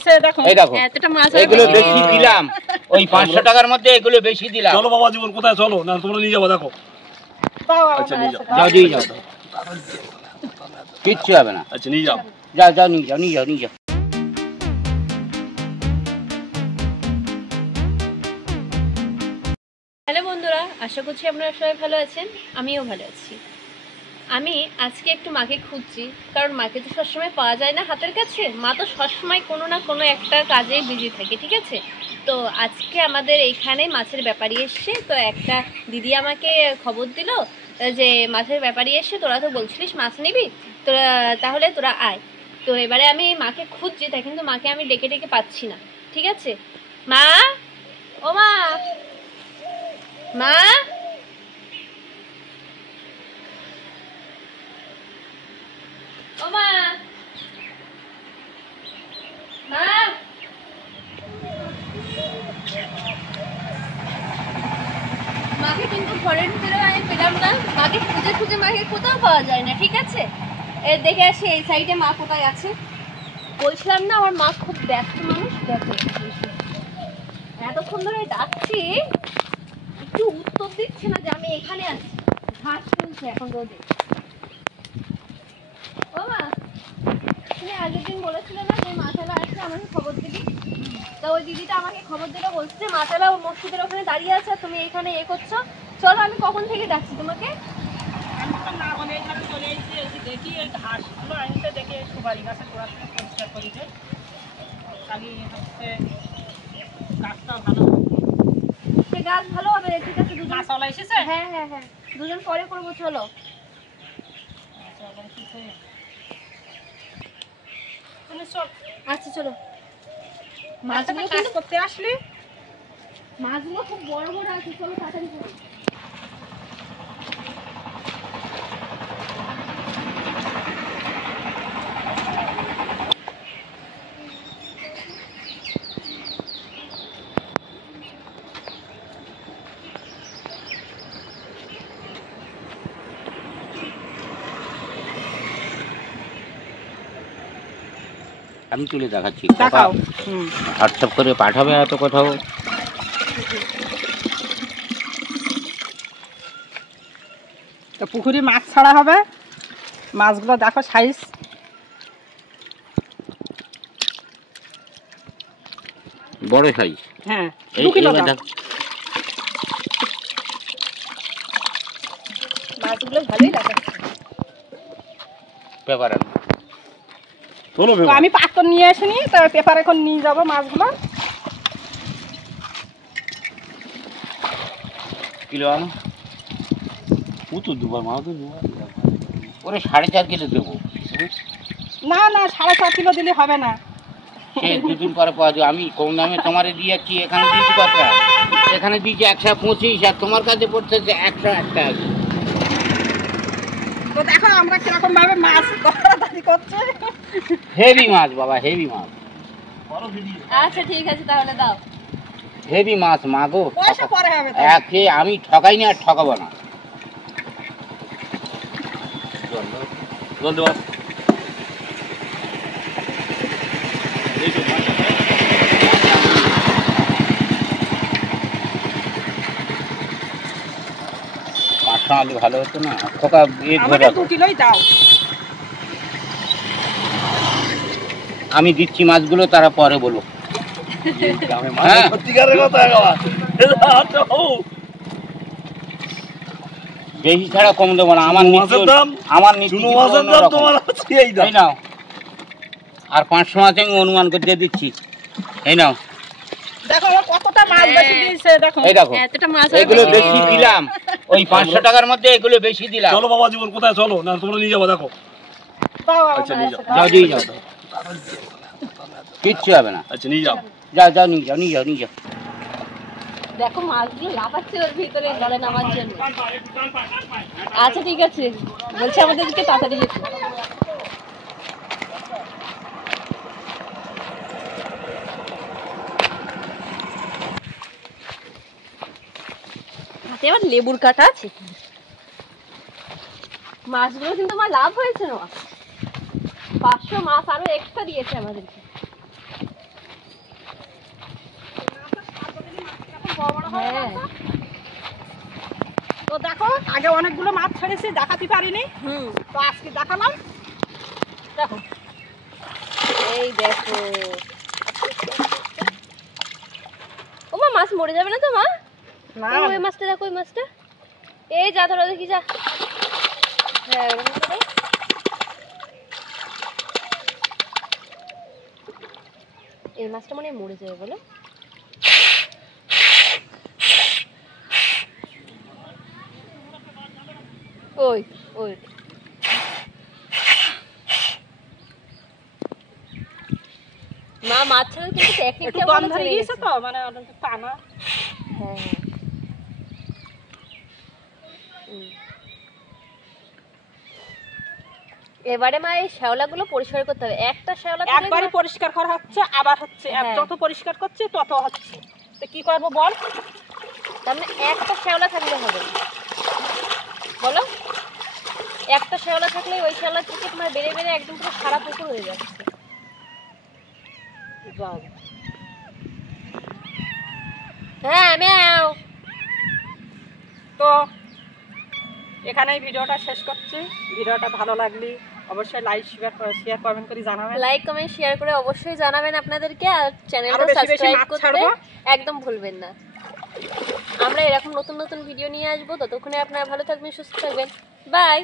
দিছে দেখো। এই দেখো এতটা মাছ এগুলো বেশি দিলাম, ওই 500 টাকার মধ্যে এগুলো বেশি দিলাম। চলো বাবা জীবন কোথায় চলো, না তোমরা নিয়ে যাবো দেখো। আচ্ছা নিয়ে যাও, যাও দিয়ে যাও, কিচ্ছু হবে না। আচ্ছা নিয়ে যাও, যাও যাও নিয়ে যাও নিয়ে যাও নিয়ে যাও। হ্যালো বন্ধুরা, আশা করছি আপনারা সবাই ভালো আছেন, আমিও ভালো আছি। আমি আজকে একটু মাকে খুঁজছি, কারণ মাকে তো সবসময় পাওয়া যায় না হাতের কাছে। মা তো সবসময় কোনো না কোনো একটা কাজে বিজি থাকে, ঠিক আছে। তো আজকে আমাদের এইখানে মাছের ব্যাপারী এসছে, তো একটা দিদি আমাকে খবর দিল যে মাছের ব্যাপারী এসছে, তোরা তো বলছিলিস মাছ নিবি, তোরা তাহলে তোরা আয়। তো এবারে আমি মাকে খুঁজছি, তাই কিন্তু মাকে আমি ডেকে ডেকে পাচ্ছি না, ঠিক আছে। মা, ও মা, মা, ও মা, মা, মাকে কিন্তু ঘরের ভিতরে আমি পেলাম না। মাকে খুঁজে খুঁজে মাকে কোথাও পাওয়া যায় না, ঠিক আছে। দেখে আসি এই সাইডে মা কোথায় আছে। বলছিলাম না আমার মা খুব ব্যস্ত মানুষ, দেখো এতক্ষণ ধরে ডাকছি, একটু উত্তর দিচ্ছে না যে আমি এখানে আছি। ঘাস তুলছে এখন রোদে। ও মা, তুমি আগের দিন বলেছিলে না যে মাছালা আসছে আমাকে খবর দিবি, তা ওই দিদিটা আমাকে খবর দিলে বলছে মাছালা ও মসজিদের ওখানে দাঁড়িয়ে আছে, তুমি এখানে করছো। চলো, আমি কখন থেকে ডাকছি তোমাকে। না বলে এখানে চলে এসেছি, এসে দেখি এই ঘাসগুলো আনতে দেখে সুপারি গাছের গোড়া থেকে পরিষ্কার করেছে। খালি হচ্ছে গাছটা ভালো, সে গাছ ভালো হবে, ঠিক আছে। দুজন মাছওয়ালা এসেছে। হ্যাঁ হ্যাঁ হ্যাঁ, দুজন পরে করবো, চলো। আচ্ছা চলো। মাছগুলো কাজ করতে আসলি, মাছগুলো খুব বড় বড় আছে, চলো তাড়াতাড়ি করো। আমি তুলে দেখাচ্ছি, দেখাও। হোয়াটসঅ্যাপ করে পাঠাবে হয়তো কোথাও। তো পুকুরে মাছ ছাড়া হবে, মাছগুলো দেখো সাইজ। বড় সাইজ, হ্যাঁ, এই 2 কিলো এবার দাও। দেখো। মাছগুলো ভালোই দেখাচ্ছে। পেপার আনো। চলো তো আমি পাত্র নিয়ে আসিনি, তো পেপার এখন নিয়ে যাবো মাছগুলো। কিলো আনো। তো দুবার মাছ তো দুবার, ওরে 4.5 কিলো দেবো। না না, 4.5 কিলো দিলে হবে না। সে 2 দিন পরে পাওয়া যাবে। আমি কম দামে তোমারে দিয়েছি, এখানে দিয়েছি কত, এখানে দিয়েছি 125, আর তোমার কাছে পড়তেছে 101 টাকা। তো দেখো আমরা কিরকম ভাবে মাছ ধরাধরি করছে। হেভি মাছ বাবা, হেভি মাছ, আচ্ছা ঠিক আছে, তাহলে দাও। হেভি মাছ মাগো। পয়সা পরে হবে তো। একে আমি ঠকাই না আর ঠকাবো না। জল দেওয়া এই তো পাঁচশো আলু ভালো হতো না। খোকা আমাকে 2 কিলোই দাও। আমি দিচ্ছি মাছগুলো, তারা পরে বলবো। হ্যাঁ সত্যিকারের কথা বাবা, বেশি ছাড়া কম দেবো না। আমার মাছের দাম, আমার নীতি চুনো মাছের দাম তোমার আছে এই দাম। এই নাও, আর 500 মাছ আমি অনুমান করে দিয়ে দিচ্ছি। এই নাও, দেখো আমার কতটা মাছ বেশি দিয়েছে, দেখো। এই দেখো এতটা মাছ এগুলো বেশি দিলাম, ওই 500 টাকার মধ্যে এগুলো বেশি দিলাম। চলো বাবা জীবন কোথায় চলো, না তোমরা নিয়ে যাবো দেখো। দাও আচ্ছা নিয়ে যাও, যাও দিয়ে যাও, কিচ্ছু হবে না। আচ্ছা নিয়ে যাও, যাও যাও নিয়ে যাও নিয়ে যাও নিয়ে যাও। দেখো মাছগুলো লাফাচ্ছে ওর ভিতরে জলে নামার জন্য। আচ্ছা ঠিক আছে, বলছি আমাদেরকে তাড়াতাড়ি যেতে। হাতে আবার লেবুর কাটা আছে। মাছগুলো কিন্তু আমার লাভ হয়েছে না, 500 মাছ আরো এক্সট্রা দিয়েছে আমাদেরকে। বড় বড় হয় হ্যাঁ। তো দেখো আগে অনেকগুলো মাছ ছেড়েছি দেখাতে পারিনি, হুম, তো আজকে দেখালাম। দেখো এই দেখো। ও মা, মাছ মরে যাবে না তো মা? না ওই মাছটা দেখো, ওই মাছটা। এই যা, ধরো দেখি যা। হ্যাঁ, ওরকম করে। এই মাছটা মনে হয় মরে যাবে বলো। ওই ওই মা, মাছ ছাড়ার কিন্তু একটু টেকনিকটা গন্ধ মনে ধরে চলে গিয়েছে গেছে। তো, মানে ওটা একটু টানা। হ্যাঁ। হুম। এবারে মা এই শ্যাওলাগুলো পরিষ্কার করতে হবে। একটা শ্যাওলা থাকলে একবারই পরিষ্কার করা হচ্ছে, আবার হচ্ছে হ্যাঁ। যত পরিষ্কার করছে তত হচ্ছে। তো কি করবো বল? তার মানে একটা শ্যাওলা থাকলে হবে বলো। একটা শ্যাওলা থাকলে ওই শ্যাওলা থেকে তোমার বেড়ে বেড়ে একদম পুরো সারা পুকুর হয়ে যাচ্ছে। যাও। হ্যাঁ, ম্যাও। তো এখানেই ভিডিওটা শেষ করছি। ভিডিওটা ভালো লাগলে অবশ্যই লাইক শেয়ার কমেন্ট করে জানাবেন। লাইক কমেন্ট শেয়ার করে অবশ্যই জানাবেন আপনাদেরকে, আর আরো চ্যানেলটা বেশি বেশি সাবস্ক্রাইব মাছ করতে ছাড়বো। একদম ভুলবেন না। আমরা এরকম নতুন নতুন ভিডিও নিয়ে আসবো। ততক্ষণে আপনারা ভালো থাকবেন, সুস্থ থাকবেন। বাই।